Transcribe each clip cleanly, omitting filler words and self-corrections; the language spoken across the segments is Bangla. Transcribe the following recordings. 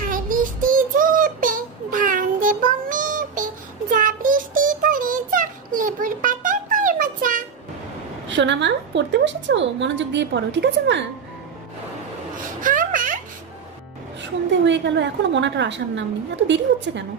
আর বৃষ্টি ঝেপে ধান দেব মেপে, যা বৃষ্টি ধরে যা লেবুর পাতার কর্মচা। সোনা মা, পড়তে বসেছো? মনোযোগ দিয়ে পড়ো, ঠিক আছে মা? হ্যাঁ মা। সন্ধে হয়ে গেল, এখনো মনাটার আসার নাম নেই। এত দেরি হচ্ছে কেন?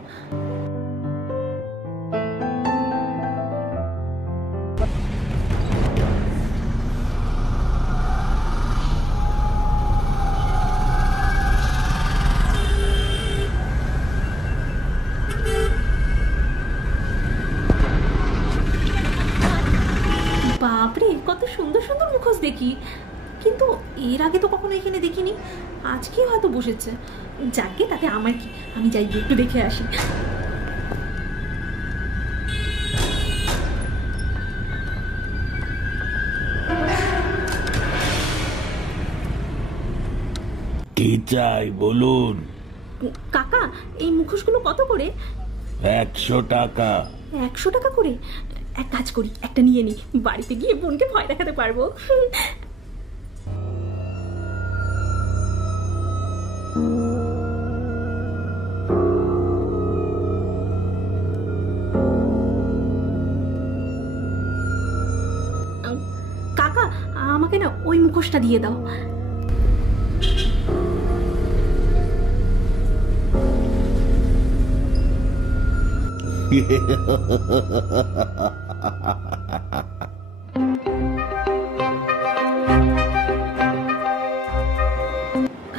বাপরে, কত সুন্দর সুন্দর মুখোশ দেখি, কিন্তু এর আগে তো কখনো এখানে দেখিনি। আজকে হয়তো বসেছে। যাকে তাতে আমার কি, আমি যাই একটু দেখে আসি। কি চাই বলুন? কাকা, এই মুখোশগুলো কত করে? 100 টাকা। 100 টাকা করে? এক কাজ করি, একটা নিয়ে নি, বাড়িতে গিয়ে বোনকে ভয় দেখাতে পারবো। কাকা, আমাকে না ওই মুখোশটা দিয়ে দাও।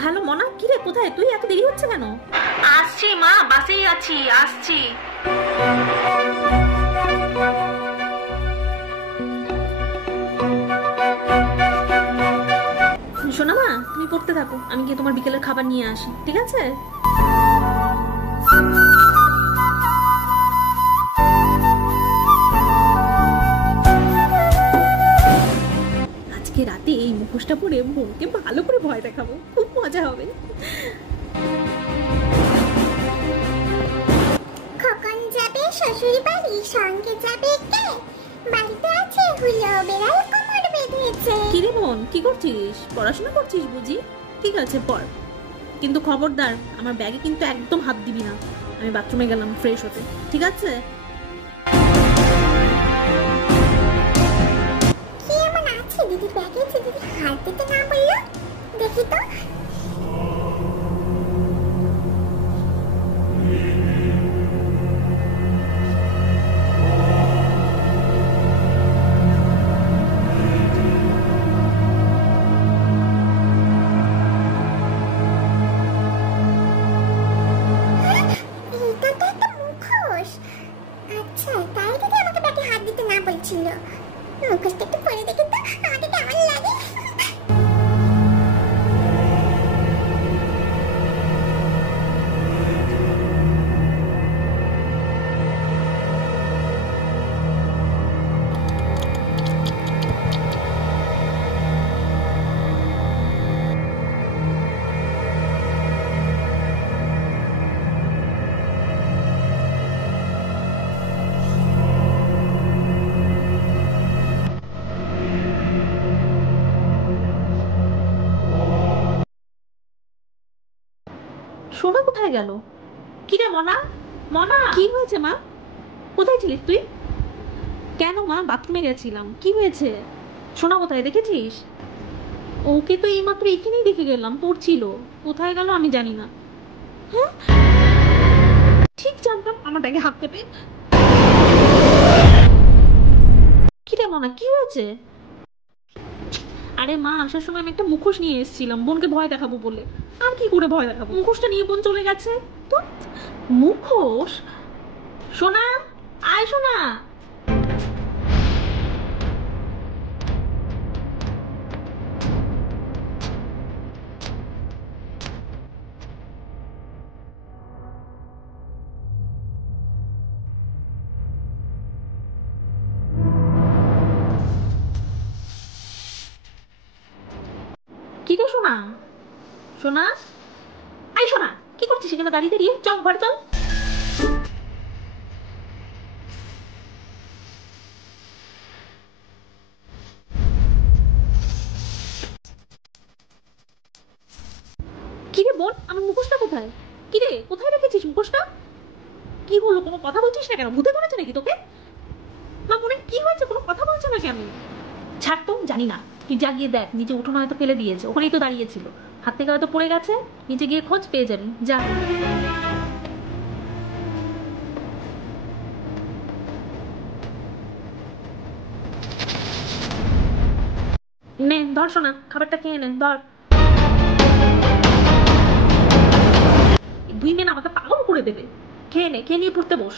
হ্যালো মনা, কি রে, কোথায় তুই? এত দেরি হচ্ছে কেন? আসছি মা, বাসেই আছি, আসছি। শোনা মা, তুমি পড়তে থাকো, আমি গিয়ে তোমার বিকেলের খাবার নিয়ে আসি, ঠিক আছে? আজকে রাতে এই মুখোশটা পরে বোনকে ভালো করে ভয় দেখাবো, খুব মজা হবে। কখন যাবে শ্বশুর বাড়ি, সঙ্গে যাবে কে? বাড়িতে আছে হুলো বেড়াল কোমর বেঁধেছে। কি রে বোন, কি করছিস? পড়াশোনা করছিস বুঝি? ঠিক আছে পড়, কিন্তু খবরদার আমার ব্যাগে কিন্তু একদম হাত দিবি না। আমি বাথরুমে গেলাম ফ্রেশ হতে, ঠিক আছে? কি এমন আছে দিদি ব্যাগে যে দিদি হাত দিতে না বললো? দেখি তো। এটা তো একটা মুখোশ। আচ্ছা, তাই দিদি আমাকে ব্যাগে হাত দিতে না বলছিল। মুখোশটা একটু পরে দেখি তো আমাকে কেমন লাগে। সোনা কোথায় গেল? কি রে মনা, মনা? কি হয়েছে মা? কোথায় ছিলিস তুই? কেন মা? বাথরুমে গেছিলাম। কি হয়েছে? সোনা কোথায়, দেখেছিস? ওকে তো এইমাত্র এখানেই দেখে গেলাম, পড়ছিল। কোথায় গেল আমি জানি না। হ্যাঁ, ঠিক জানতাম আমার ব্যাগে হাত দেবে। কি রে মনা, কি হয়েছে? আরে মা, আসার সময় আমি একটা মুখোশ নিয়ে এসেছিলাম বোনকে ভয় দেখাবো বলে। আর কি করে ভয় দেখাবো? মুখোশটা নিয়ে বোন চলে গেছে। তো মুখোশ? সোনা, আয় সোনা। কি রে সোনা? সোনা, আয় সোনা, কি করছিস এখানে দাঁড়িয়ে দাঁড়িয়ে? চল ঘরে চল। কি রে বোন, আমার মুখোশটা কোথায়? কি রে, কোথায় রেখেছিস মুখোশটা? কি হলো, কোনো কথা বলছিস না কেন? ভূতে ধরেছে নাকি তোকে? মা মনে কি হয়েছে, কোনো কথা বলছে না কেন? ছাড় তো, জানি না। তুই যা গিয়ে দেখ, নিচে উঠোনে হয়তো ফেলে দিয়েছে, ওখানেই তো দাঁড়িয়েছিল। হাত থেকে হয়তো পড়ে গেছে, নিচে গিয়ে খোঁজ, পেয়ে যাবি, যা। নে ধর শোনা, খাবারটা খেয়ে নে, ধর। দুই মেয়ে আমাকে পাগল করে দেবে। খেয়ে নে, খেয়ে নিয়ে পড়তে বস।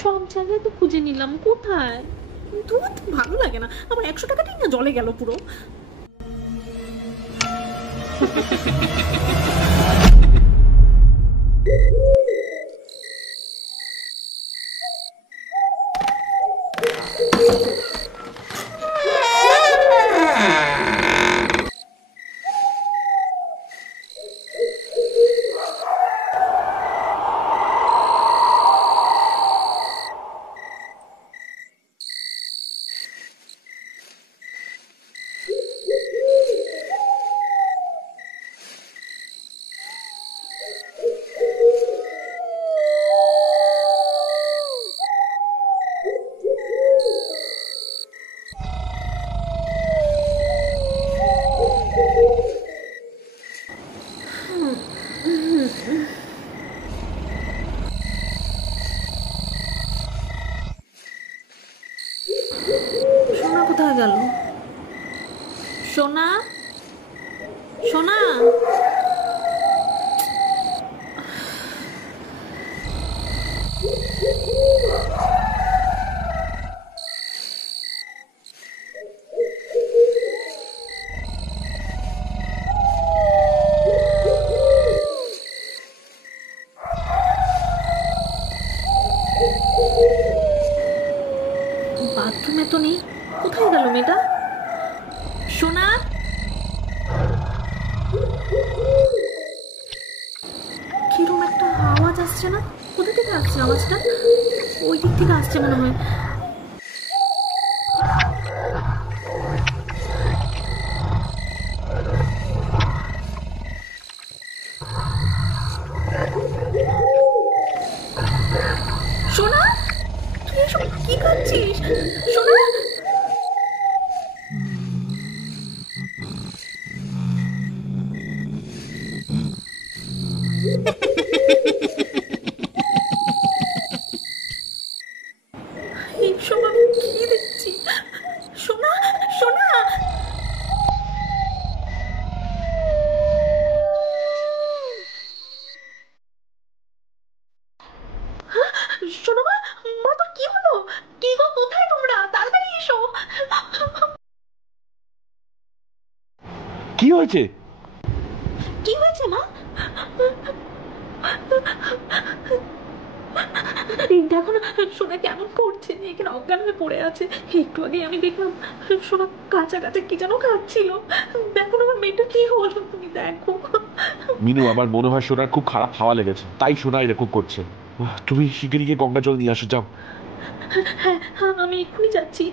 সব জায়গায় তো খুঁজে নিলাম, কোথায়? দুধ ভালো লাগে না আমার, 100 টাকাটাই না জলে গেল পুরো। সোনা কোথায় গেল? সোনা, সোনা। বাথরুমে তো নেই, কোথায় গেল মেয়েটা? সোনা, কিরম একটা আওয়াজ আসছে না? কোথা থেকে আসছে আওয়াজটা? ওই দিক থেকে আসছে মনে হয়। সোনা, তুই এসব কি করছিস? সোনা, এইসব আমি কি দেখছি? সোনা, সোনা। শোনো মা, মা তোর কি হলো? কি গো, কোথায় তোমরা? তাড়াতাড়ি এসো। কি হয়েছে? কি হয়েছে মা? এই দেখো না, সোনা কেমন করছে, এখানে অজ্ঞান হয়ে পড়ে আছে। একটু আগে আমি দেখলাম সোনা কাঁচা কাঁচা কি যেন খাচ্ছিল। দেখো না আমার মেয়েটা কি হলো, তুমি দেখো। মিনু, আমার মনে হয় সোনার খুব খারাপ হাওয়া লেগেছে, তাই সোনা এরকম করছে। তুমি শিগগিরই গিয়ে গঙ্গা জল নিয়ে আসো, যাও। হ্যাঁ হ্যাঁ, আমি এক্ষুনি যাচ্ছি।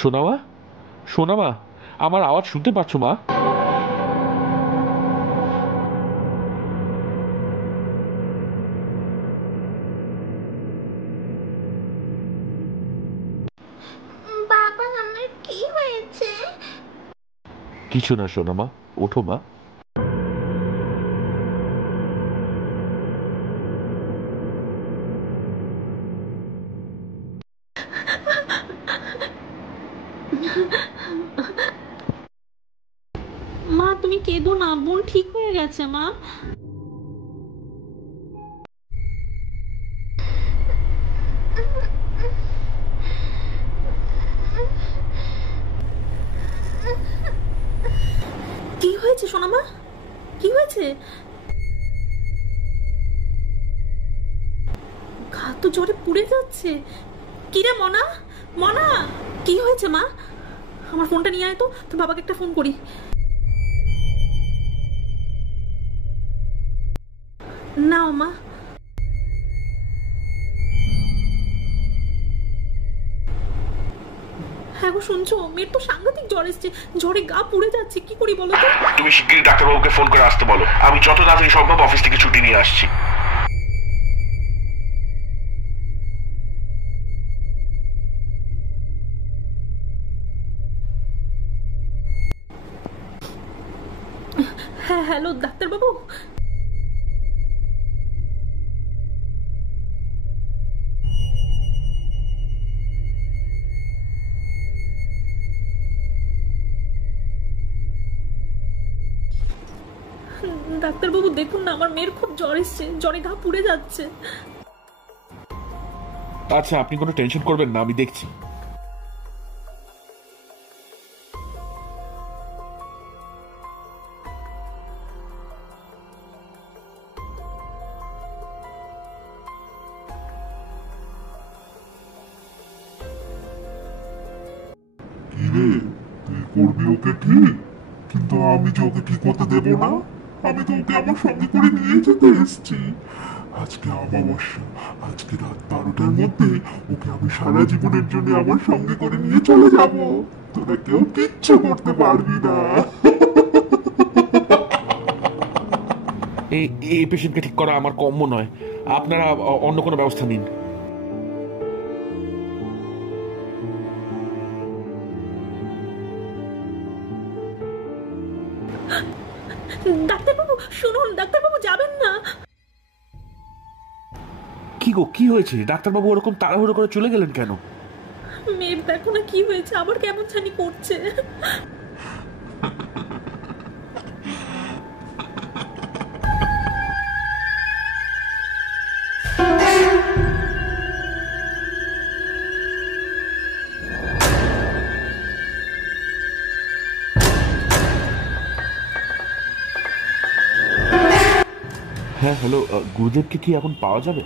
সোনামা, সোনামা, আমার আওয়াজ শুনতে পাচ্ছ মা? বাবা আমার কিছু না সোনা মা, ওঠো মা। মা তুমি কেঁদো না, বোন ঠিক হয়ে গেছে মা। কি হয়েছে সোনা মা, কি হয়েছে? গা তো জ্বরে পুড়ে যাচ্ছে। কি রে মনা, মনা কি হয়েছে মা? আমার ফোনটা নিয়ে আয় তো, তোর বাবাকে একটা ফোন করি। নাও মা। হ্যাঁ গো শুনছো, মেয়ের তো সাংঘাতিক জ্বর এসছে, জ্বরে গা পুড়ে যাচ্ছে, কি করি বলো তো? তুমি শিগগিরই ডাক্তারবাবুকে ফোন করে আসতে বলো, আমি যত তাড়াতাড়ি সম্ভব অফিস থেকে ছুটি নিয়ে আসছি। হ্যাঁ হ্যালো ডাক্তারবাবু। ডাক্তারবাবু দেখুন না, আমার মেয়ের খুব জ্বর এসছে, জ্বরে গা পুড়ে যাচ্ছে। আচ্ছা আপনি কোনো টেনশন করবেন না, আমি দেখছি। কিরে, তুই করবি ওকে ঠিক, কিন্তু আমি যে ওকে ঠিক হতে দেবো না। আমি তো ওকে আমার সঙ্গে করে নিয়ে যেতে এসেছি। আজকে অমাবস্যা, আজকে রাত 12টার মধ্যে ওকে আমি সারা জীবনের জন্য আমার সঙ্গে করে নিয়ে চলে যাব। তোরা কেউ কিচ্ছু করতে পারবি না। এই পেশেন্টকে ঠিক করা আমার কম্য নয়, আপনারা অন্য কোনো ব্যবস্থা নিন। ডাক্তারবাবু শুনুন, ডাক্তারবাবু যাবেন না। কি গো, কি হয়েছে? ডাক্তারবাবু ওরকম তাড়াহুড়ো করে চলে গেলেন কেন? মেয়ের দেখো না কি হয়েছে, আবার কেমন জানি করছে। হ্যাঁ হ্যালো, গুরুদেবকে কি এখন পাওয়া যাবে?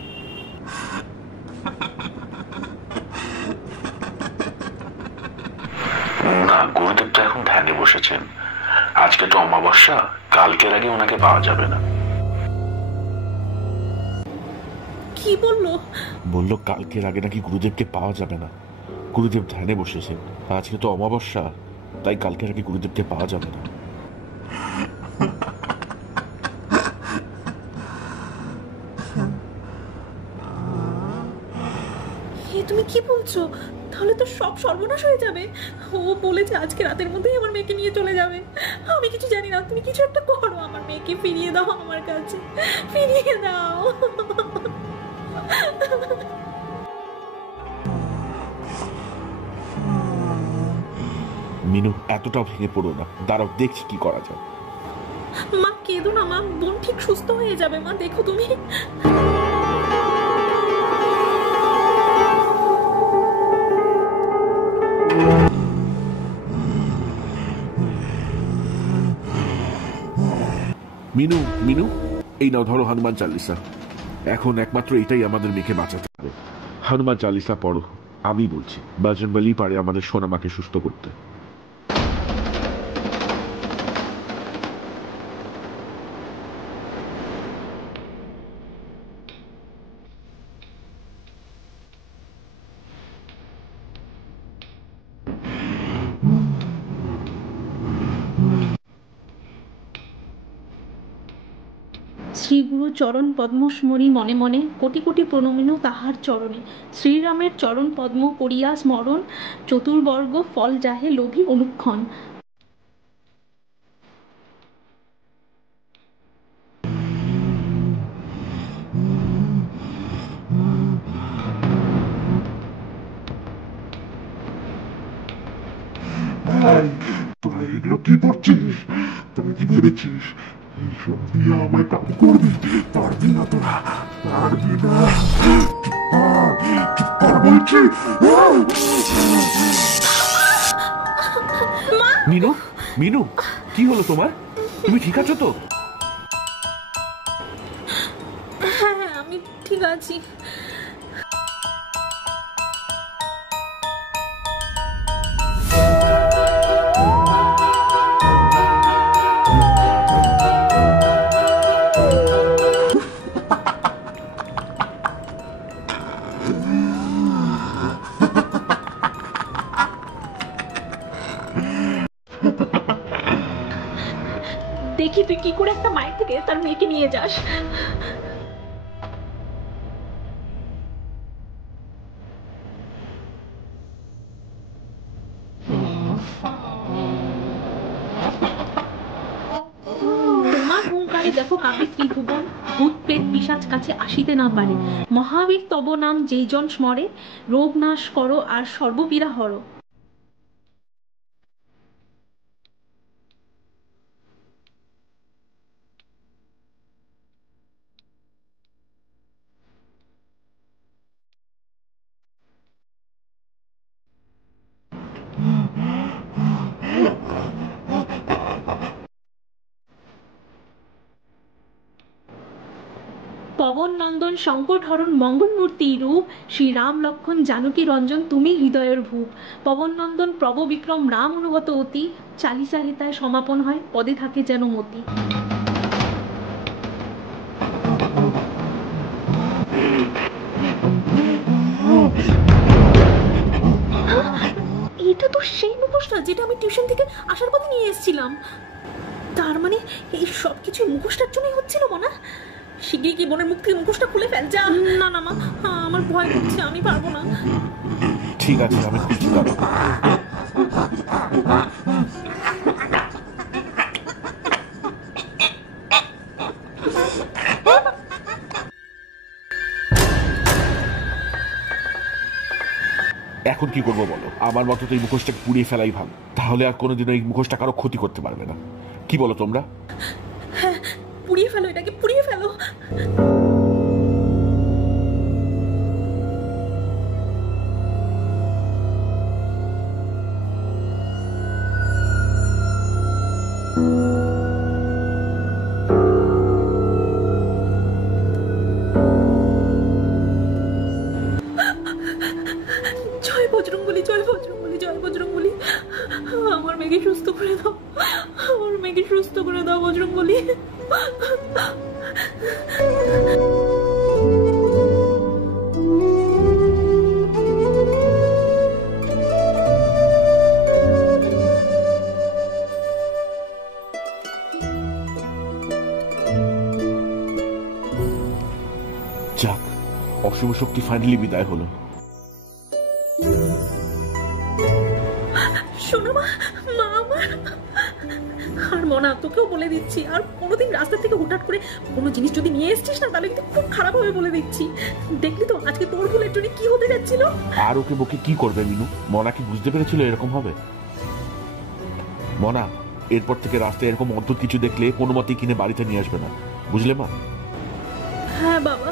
না, গুরুদেব তো এখন ধ্যানে বসেছেন। আজকে তো অমাবস্যা, কালকের আগে ওনাকে পাওয়া যাবে না। কি বললো? বললো কালকের আগে নাকি গুরুদেবকে পাওয়া যাবে না। গুরুদেব ধ্যানে বসেছেন, আজকে তো অমাবস্যা, তাই কালকের আগে গুরুদেবকে পাওয়া যাবে না। তুমি কি বলছো? তাহলে তো সব সর্বনাশ হয়ে যাবে। ও বলেছে আজকে রাতের মধ্যেই আমার মেয়েকে নিয়ে চলে যাবে। আমি কিছু জানি না, তুমি কিছু একটা করো, আমার মেয়েকে ফিরিয়ে দাও আমার কাছে, ফিরিয়ে দাও। মিনু এতটাও ভেঙে পড়ো না, দাঁড়াও দেখছি কি করা যায়। মা কেঁদো না মা, বোন ঠিক সুস্থ হয়ে যাবে মা, দেখো তুমি। মিনু, মিনু এই নাও ধরো হনুমান চালিসা। এখন একমাত্র এটাই আমাদের মেয়েকে বাঁচাতে পারে। হনুমান চালিসা পড়ো, আমি বলছি, বাজন বলি পারে আমাদের সোনামাকে সুস্থ করতে। শ্রীগুরু চরণ পদ্ম স্মরি মনে মনে, কোটি কোটি প্রণমিন তাহার চরণে। শ্রীরামের চরণ পদ্ম করিয়া স্মরণ, চতুর্বর্গ ফল যাহে লোভী অনুক্ষণ। এই, তোরা এগুলো কি করছিস? তোরা কি ভেবেছিস এইসব দিয়ে আমায় কাবু করবি? পারবি না তোরা, পারবি না। চুপ কর বলছি। মিনু, মিনু, কি হলো তোমার? তুমি ঠিক আছো তো? হ্যাঁ হ্যাঁ, আমি ঠিক আছি। দেখি তুই কি করে একটা মায়ের থেকে তার মেয়েকে নিয়ে যাস। তোমার হুঙ্কারে দেখো কাকে ত্রিভুবন, ভূত প্রেত পিশাচ কাছে আসিতে না পারে। মহাবীর তব নাম যেই জন স্মরে, রোগ নাশ করো আর সর্বপীড়া হরো। পবন নন্দন শঙ্কর ধরন মঙ্গল মূর্তি রূপ, শ্রী রাম লক্ষণ জানকী রঞ্জন তুমি হৃদয়ের ভূপ। পবন নন্দন প্রভ বিক্রম রাম অনুগত অতি, চালিসা হেতায় সমাপন হয় পদে থাকে যেন মতি। এটা তো সেই মুখোশটা যেটা আমি টিউশন থেকে আসার পথে নিয়ে এসেছিলাম। তার মানে এই সব কিছু মুখোশটার জন্যই হচ্ছিল মনা। শিগগিরই কি বোনের মুখ থেকে মুখোশটা খুলে ফেল যা। না না মা, আমার ভয় করছে, আমি পারবো না। ঠিক আছে, আমি খুঁজছি। দাঁড়াও। এখন কি করবো বলো? আমার মতো তো এই মুখোশটাকে পুড়িয়ে ফেলাই ভালো, তাহলে আর কোনোদিনও এই মুখোশটা কারো ক্ষতি করতে পারবে না। কি বলো তোমরা? হ্যাঁ, পুড়িয়ে ফেলো, এটাকে পুড়িয়ে ফেলো। জয় বজরংবলী, জয় বজরংবলী, জয় বজরংবলী। আমার মেয়েকে সুস্থ করে দাও, আমার মেয়েকে সুস্থ করে দাও বজরংবলী। যাক, অশুভ শক্তি ফাইনালি বিদায় হলো। শোনো মা, মা আমার। আর মনা, তোকেও বলে দিচ্ছি, আর কোনোদিন রাস্তা থেকে হুটহাট করে কোনো জিনিস যদি নিয়ে এসছিস না, তাহলে কিন্তু খুব খারাপ হবে বলে দিচ্ছি। দেখলি তো আজকে তোর ভুলের জন্য কি হতে যাচ্ছিল। আর ওকে বকে কি করবে মিনু? মনা কি বুঝতে পেরেছিল এরকম হবে? মনা, এরপর থেকে রাস্তায় এরকম অদ্ভুত কিছু দেখলে কোনো মতেই কিনে বাড়িতে নিয়ে আসবে না, বুঝলে মা? হ্যাঁ বাবা,